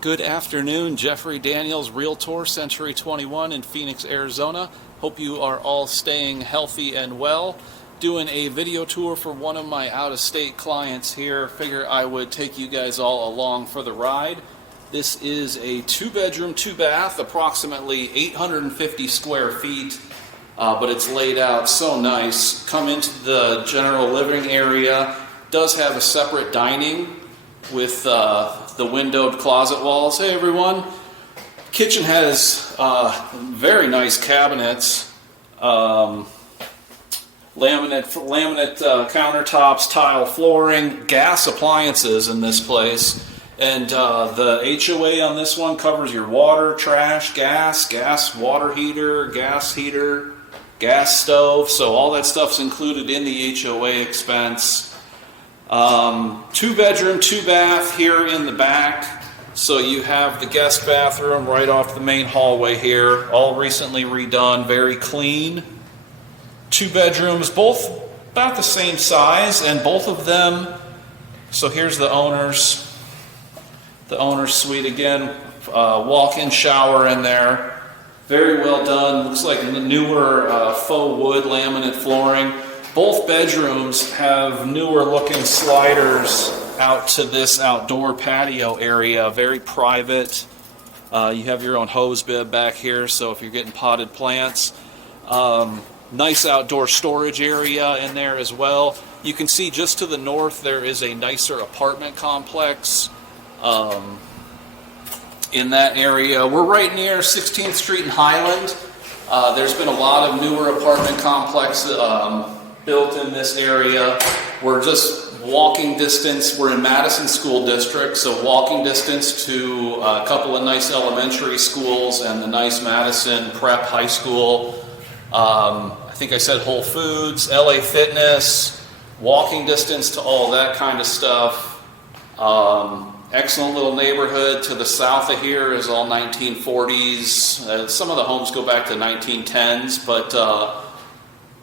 Good afternoon, Jeffrey Daniels, Realtor, Century 21 in Phoenix, Arizona. Hope you are all staying healthy and well. Doing a video tour for one of my out-of-state clients here. Figure I would take you guys all along for the ride. This is a 2-bedroom, 2-bath, approximately 850 square feet, but it's laid out so nice. Come into the general living area. Does have a separate dining with the windowed closet walls. Hey everyone. Kitchen has very nice cabinets, laminate countertops, tile flooring, gas appliances in this place, and the HOA on this one covers your water, trash, gas water heater, gas heater, gas stove, so all that stuff's included in the HOA expense. 2-bedroom, 2-bath here in the back. So you have the guest bathroom right off the main hallway here, all recently redone, very clean. 2 bedrooms, both about the same size, and both of them, so here's the owner's suite again, walk-in shower in there. Very well done, looks like the newer faux wood laminate flooring. Both bedrooms have newer looking sliders out to this outdoor patio area, very private. You have your own hose bib back here, so if you're getting potted plants. Nice outdoor storage area in there as well. You can see just to the north there is a nicer apartment complex in that area. We're right near 16th Street and Highland. There's been a lot of newer apartment complexes built in this area. We're just walking distance. We're in Madison School District, so walking distance to a couple of nice elementary schools and the nice Madison Prep High School. I think I said Whole Foods, LA Fitness, walking distance to all that kind of stuff. Excellent little neighborhood. To the south of here is all 1940s. Some of the homes go back to 1910s, but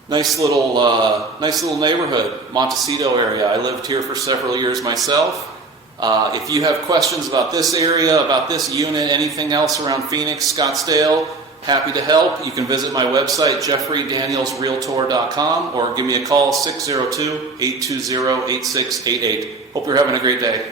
nice little neighborhood, Montecito area. I lived here for several years myself. If you have questions about this area, about this unit, anything else around Phoenix, Scottsdale, happy to help. You can visit my website, jeffreydanielsrealtor.com, or give me a call, 602-820-8688. Hope you're having a great day.